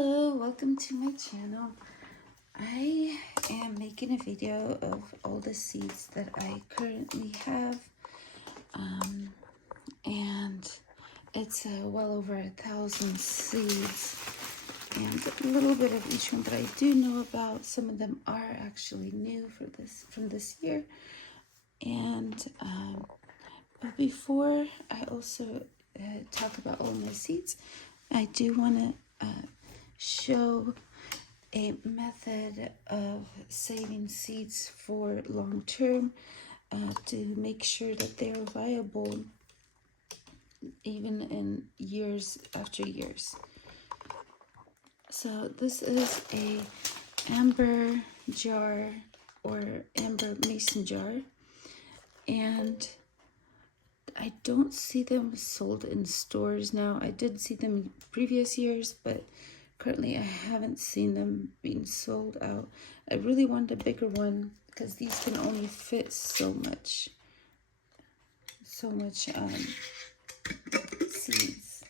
Hello, welcome to my channel. I am making a video of all the seeds that I currently have, and it's well over 1,000 seeds and a little bit of each one that I do know about. Some of them are actually new for from this year, and but before I also talk about all my seeds, I do want to show a method of saving seeds for long term to make sure that they're viable even in years after years. So this is a amber jar or amber mason jar, and I don't see them sold in stores now. I did see them in previous years, but currently I haven't seen them being sold out. I really want a bigger one because these can only fit so much seeds.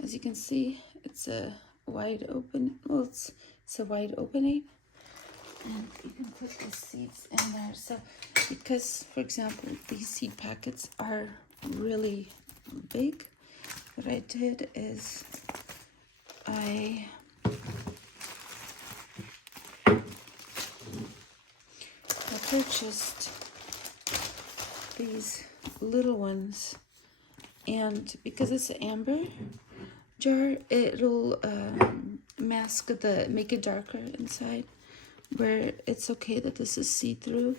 As you can see, it's a wide open, well, it's a wide opening, and you can put the seeds in there. So because, for example, these seed packets are really big, what I did is I purchased these little ones, and because it's an amber jar, it'll make it darker inside, where it's okay that this is see-through.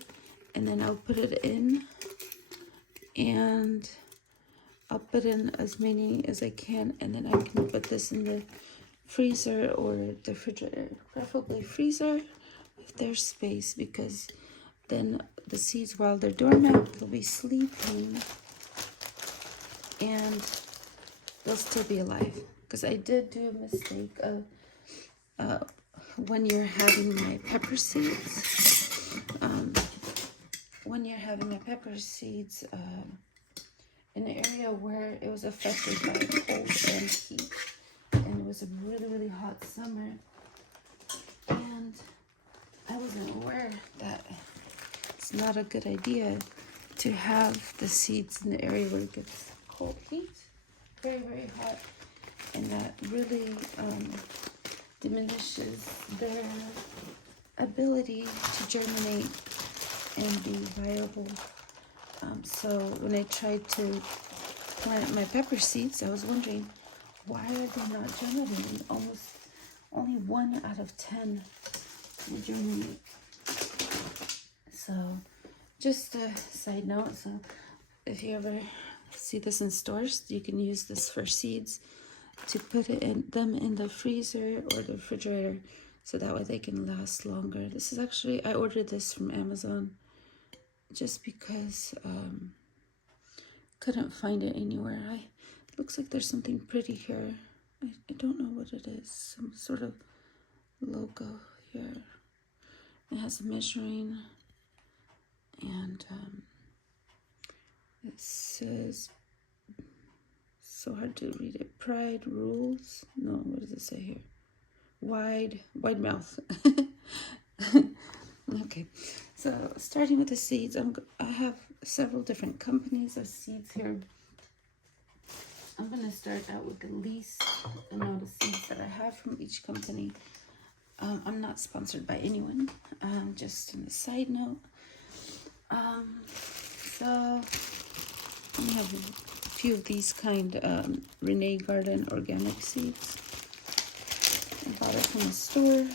And then I'll put it in, and I'll put in as many as I can, and then I can put this in the freezer or the refrigerator, preferably freezer if there's space, because then the seeds, while they're dormant, they'll be sleeping and they'll still be alive. Because I did do a mistake of when you're having my pepper seeds, in an area where it was affected by cold and heat, and it was a really hot summer, and I wasn't aware that it's not a good idea to have the seeds in the area where it gets cold heat, very hot, and that really diminishes their ability to germinate and be viable. So when I tried to plant my pepper seeds, I was wondering, why are they not germinating? Only 1 out of 10 will germinate. So just a side note, so if you ever see this in stores, you can use this for seeds to put them in the freezer or the refrigerator, so that way they can last longer. This is actually, I ordered this from Amazon just because couldn't find it anywhere. It looks like there's something pretty here. I don't know what it is. Some sort of logo here. It has a measuring, and it says, so hard to read it, Pride Rules. No, what does it say here? Wide mouth. Okay, so starting with the seeds, I have several different companies of seeds here. I'm going to start out with the least amount of seeds that I have from each company. I'm not sponsored by anyone, just on a side note. So we have a few of these Renee Garden organic seeds. I bought it from a store.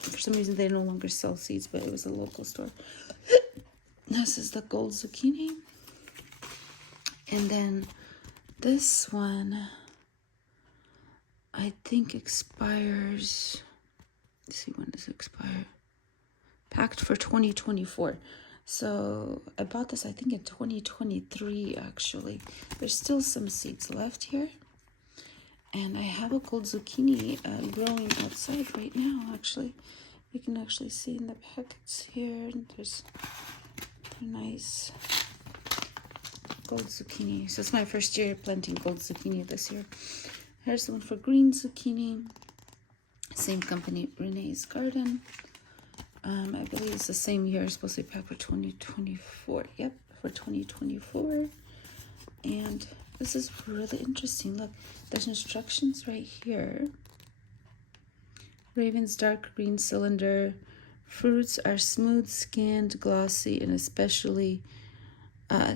For some reason they no longer sell seeds, but it was a local store. This is the gold zucchini, and then this one I think expires, let's see, when does it expire? Packed for 2024. So I bought this, I think, in 2023 actually. There's still some seeds left here. And I have a gold zucchini growing outside right now, actually. You can actually see in the packets here, there's a nice gold zucchini. So it's my first year planting gold zucchini this year. Here's the one for green zucchini. Same company, Renee's Garden. I believe it's the same year. It's supposed to be packed for 2024. Yep, for 2024. And this is really interesting. Look, there's instructions right here. Raven's dark green cylinder. Fruits are smooth skinned, glossy, and especially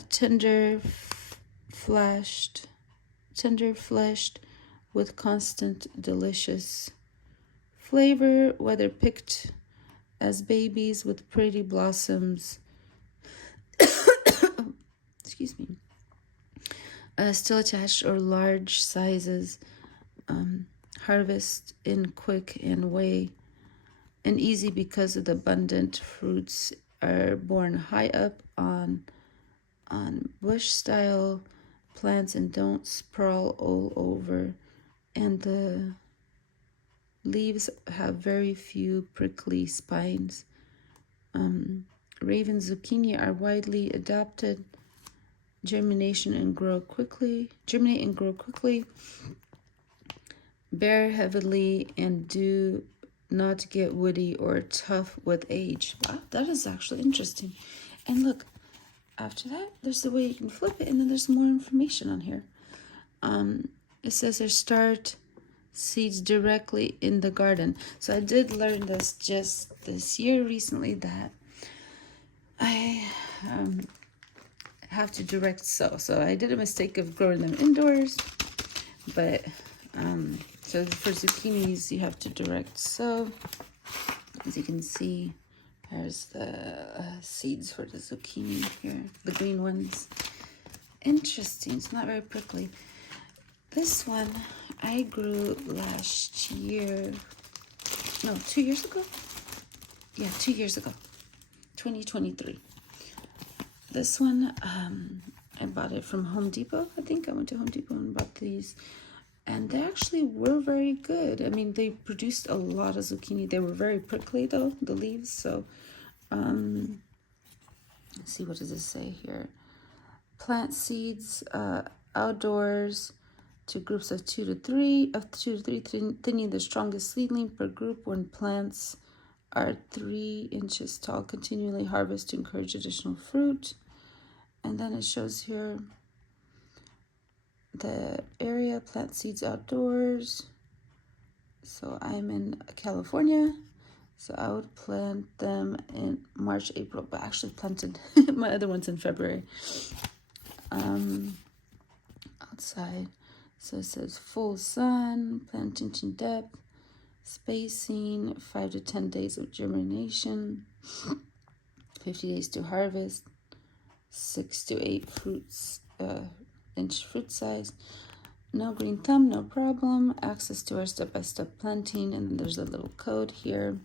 tender fleshed with constant delicious flavor, whether picked as babies with pretty blossoms. Excuse me. Still attached or large sizes. Harvest in quick and way and easy because of the abundant fruits are born high up on bush style plants and don't sprawl all over, and the leaves have very few prickly spines. Raven zucchini are widely adopted, germinate and grow quickly, bear heavily, and do not get woody or tough with age. Wow, that is actually interesting. And look, after that, there's the way you can flip it, and then there's more information on here. It says there start seeds directly in the garden. So I did learn this just this year recently, that I have to direct sow. So I did a mistake of growing them indoors, but so for zucchinis you have to direct sow. As you can see, there's the seeds for the zucchini here, the green ones. Interesting. It's not very prickly. This one I grew last year. No, 2 years ago? Yeah, 2 years ago. 2023. This one, I bought it from Home Depot. I think I went to Home Depot and bought these. And they actually were very good. I mean, they produced a lot of zucchini. They were very prickly, though, the leaves. So, let's see, what does it say here? Plant seeds outdoors to groups of 2 to 3, thinning the strongest seedling per group when plants are 3 inches tall. Continually harvest to encourage additional fruit. And then it shows here the area, plant seeds outdoors. So I'm in California, so I would plant them in March, April, but I actually planted my other ones in February. Outside, so it says full sun, plantation depth, spacing, 5 to 10 days of germination, 50 days to harvest, 6 to 8 fruits, inch fruit size, no green thumb, no problem, access to our step-by-step planting, and then there's a little code here.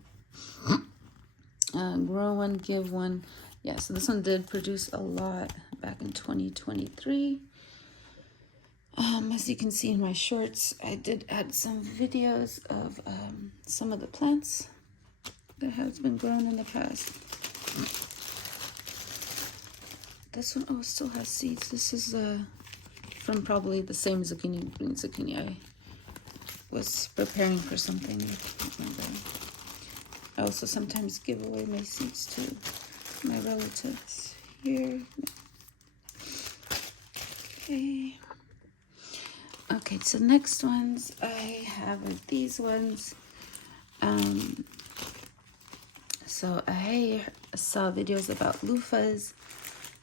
Grow one, give one. Yeah, so this one did produce a lot back in 2023. As you can see in my shorts, I did add some videos of some of the plants that has been grown in the past. This one, oh, still has seeds. This is from probably the same zucchini, green zucchini. I was preparing for something, I can't remember. I also sometimes give away my seeds to my relatives here. Okay, so next ones I have are these ones. So I saw videos about loofahs,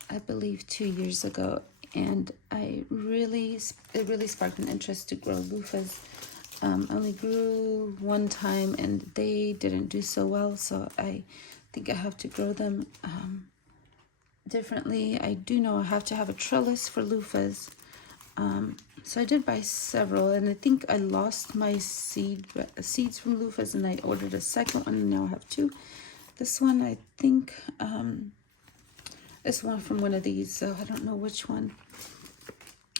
I believe 2 years ago, and it really sparked an interest to grow loofahs. Only grew one time and they didn't do so well, so I think I have to grow them differently. I do know I have to have a trellis for loofahs. So I did buy several, and I think I lost my seeds from loofahs, and I ordered a second one, and now I have 2. This one, I think, this one from one of these, so I don't know which one.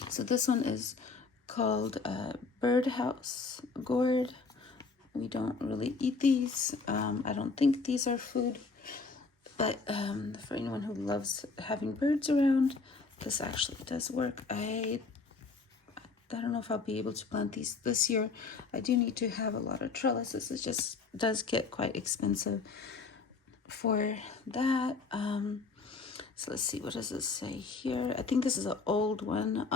So this one is called Birdhouse Gourd. We don't really eat these. I don't think these are food, but for anyone who loves having birds around, this actually does work. I don't know if I'll be able to plant these this year. I do need to have a lot of trellises. It just does get quite expensive for that. So let's see, what does it say here? I think this is an old one.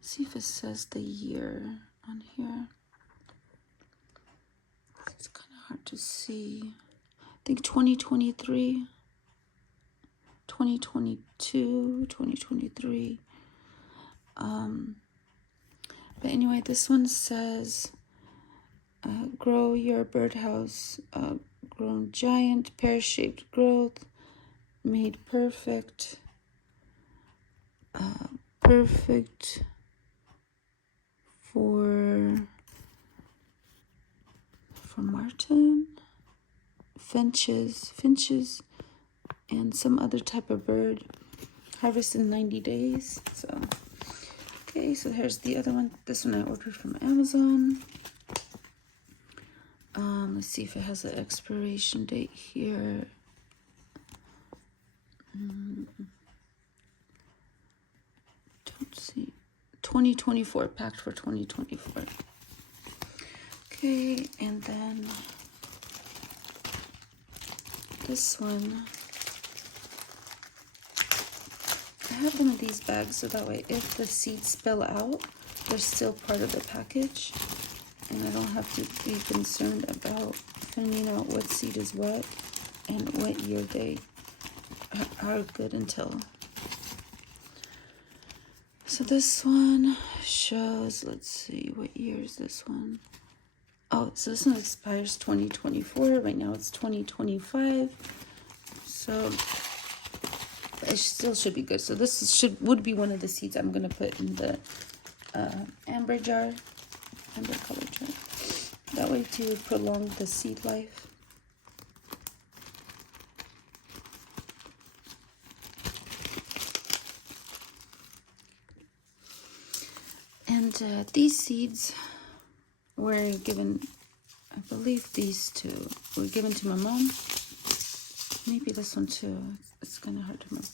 See if it says the year on here. It's kind of hard to see. I think 2023, 2022, 2023. But anyway, this one says, grow your birdhouse, grown giant, pear-shaped growth, made perfect, perfect for martin, finches, and some other type of bird. Harvest in 90 days. So, okay, so here's the other one. This one I ordered from Amazon. Let's see if it has an expiration date here. Don't see. 2024, packed for 2024. Okay, and then this one. I have them in these bags so that way if the seeds spill out, they're still part of the package. And I don't have to be concerned about finding out what seed is what and what year they are good until. So this one shows, let's see, what year is this one? Oh, so this one expires 2024. Right now it's 2025. So it still should be good. So this would be one of the seeds I'm going to put in the amber jar. Amber color jar. That way to prolong the seed life. And these seeds were given, I believe these two were given to my mom. Maybe this one too. It's kind of hard to remember.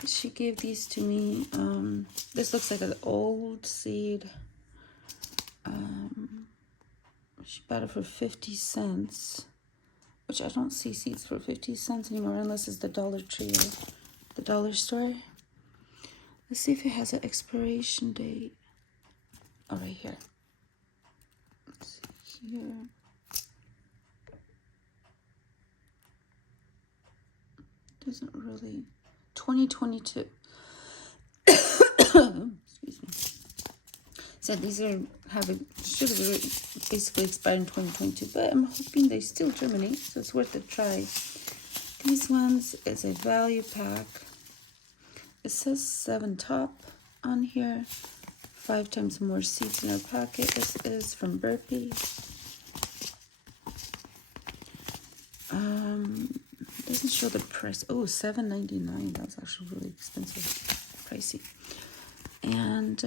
But she gave these to me. This looks like an old seed. She bought it for 50 cents, which I don't see seeds for 50 cents anymore unless it's the Dollar Tree or the dollar store. Let's see if it has an expiration date. Oh, right here. Let's see here. Doesn't really. 2022. Excuse me. So these should have basically expired in 2022, but I'm hoping they still germinate, so it's worth a try. These ones is a value pack. It says 7 top on here. 5 times more seeds in our packet. This is from Burpee. Doesn't show the price. Oh, $7.99. That's actually really expensive, pricey. And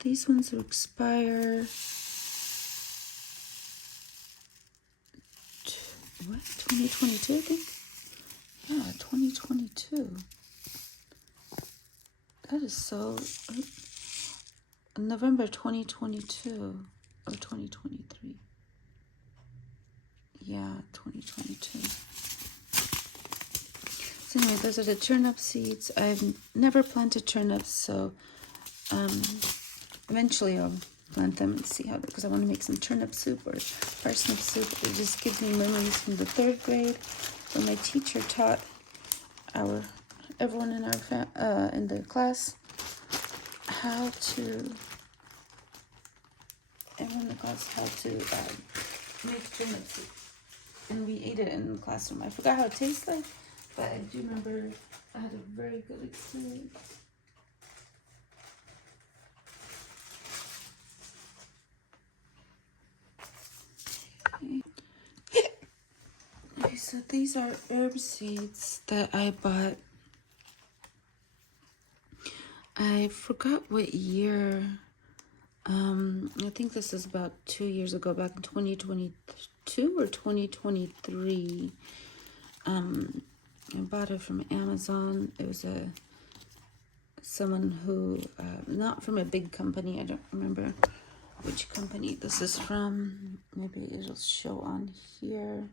these ones will expire. What? 2022, I think. Yeah, 2022. That is so. November 2022 or 2023. Yeah, 2022. So anyway, those are the turnip seeds. I've never planted turnips, so eventually I'll plant them and see how, because I want to make some turnip soup or parsnip soup. It just gives me memories from the 3rd grade when my teacher taught everyone in our in the class how to make turnip soup, and we ate it in the classroom. I forgot how it tastes like, but I do remember I had a very good experience. Okay, so these are herb seeds that I bought. I forgot what year. I think this is about 2 years ago, back in 2022 or 2023. I bought it from Amazon. It was someone who, not from a big company. I don't remember which company this is from. Maybe it'll show on here.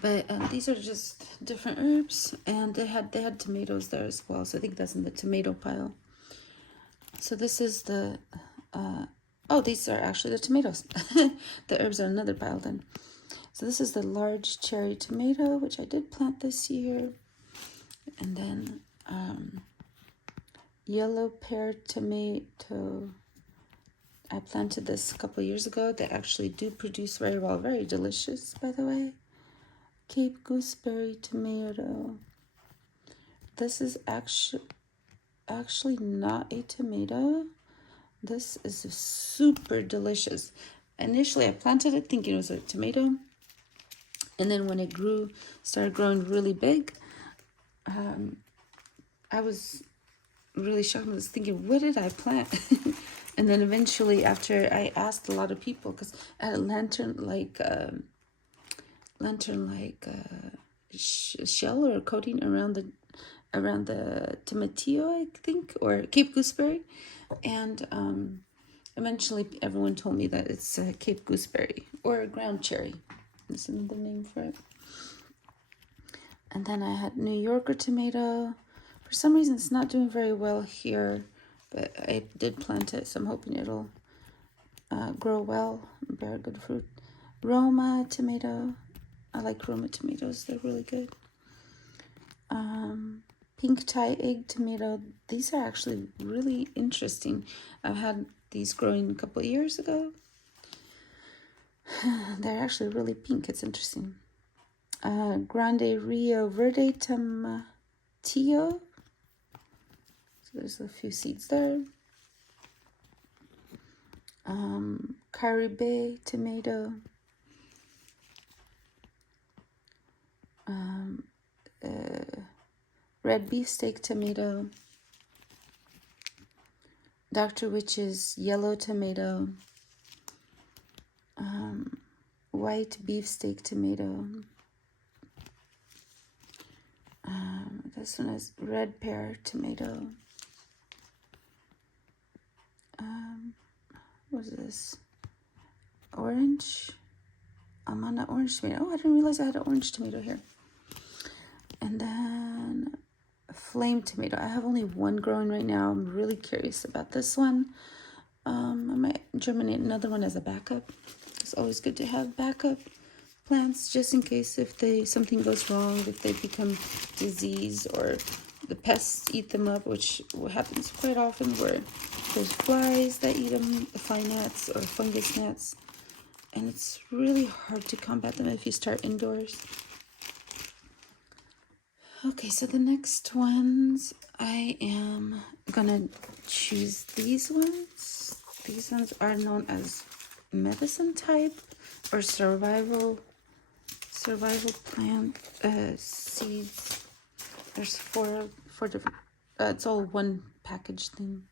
But these are just different herbs, and they had tomatoes there as well. So I think that's in the tomato pile. So this is the oh, these are actually the tomatoes. The herbs are another pile then. So this is the large cherry tomato, which I did plant this year. And then yellow pear tomato. I planted this a couple years ago. They actually do produce very well. Very delicious, by the way. Cape gooseberry tomato. This is actually not a tomato. This is super delicious. Initially, I planted it thinking it was a tomato. And then when it started growing really big, I was really shocked. I was thinking, what did I plant? And then eventually, after I asked a lot of people, because I had a lantern-like shell or coating around the tomatillo, I think, or Cape gooseberry, and eventually everyone told me that it's Cape gooseberry or ground cherry. That's another name for it. And then I had New Yorker tomato. For some reason, it's not doing very well here, but I did plant it, so I'm hoping it'll grow well and bear good fruit. Roma tomato. I like Roma tomatoes. They're really good. Pink Thai egg tomato. These are actually really interesting. I've had these growing a couple of years ago. They're actually really pink. It's interesting. Grande Rio Verde tomatillo. So there's a few seeds there. Caribe tomato. Red beefsteak tomato. Dr. Witch's yellow tomato. White beefsteak tomato. This one is red pear tomato. What is this? Orange? Amana orange tomato. Oh, I didn't realize I had an orange tomato here. And then flame tomato. I have only one growing right now. I'm really curious about this one. I might germinate another one as a backup. It's always good to have backup plants just in case if something goes wrong, if they become diseased or the pests eat them up, which happens quite often where there's flies that eat them, fly gnats or fungus gnats. And it's really hard to combat them if you start indoors. Okay, so the next ones, I am gonna choose these ones. These ones are known as medicine type or survival plant seeds. There's four different. It's all one package thing.